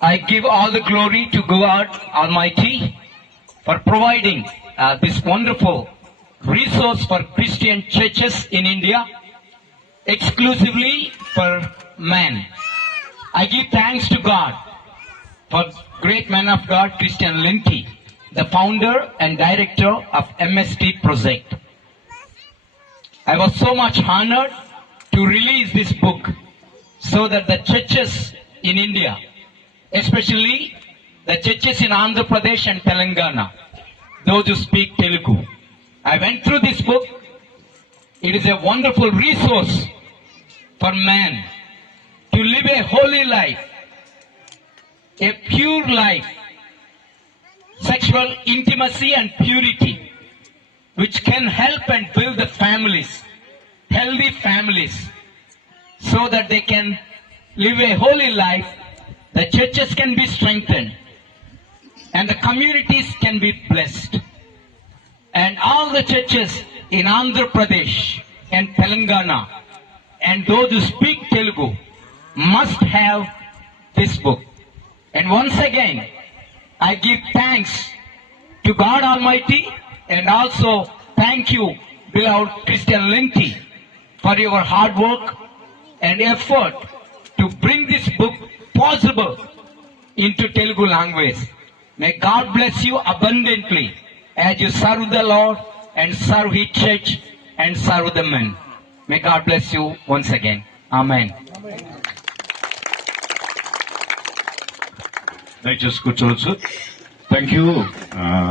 I give all the glory to God Almighty for providing this wonderful resource for Christian churches in India, exclusively for man. I give thanks to God for great man of God, Christian Linty, the founder and director of MST project. I was so much honored to release this book so that the churches in India, especially the churches in Andhra Pradesh and Telangana, those who speak Telugu. I went through this book. It is a wonderful resource for man to live a holy life, a pure life, sexual intimacy and purity, which can help and build the families, healthy families, so that they can live a holy life. The churches can be strengthened and the communities can be blessed. And all the churches in Andhra Pradesh and Telangana and those who speak Telugu must have this book. And once again, I give thanks to God Almighty and also thank you, beloved Christian Linty, for your hard work and effort to bring this book possible into Telugu language. May God bless you abundantly as you serve the Lord and serve His church and serve the men. May God bless you once again. Amen. దయచేసి కూర్చోవచ్చు. Thank you.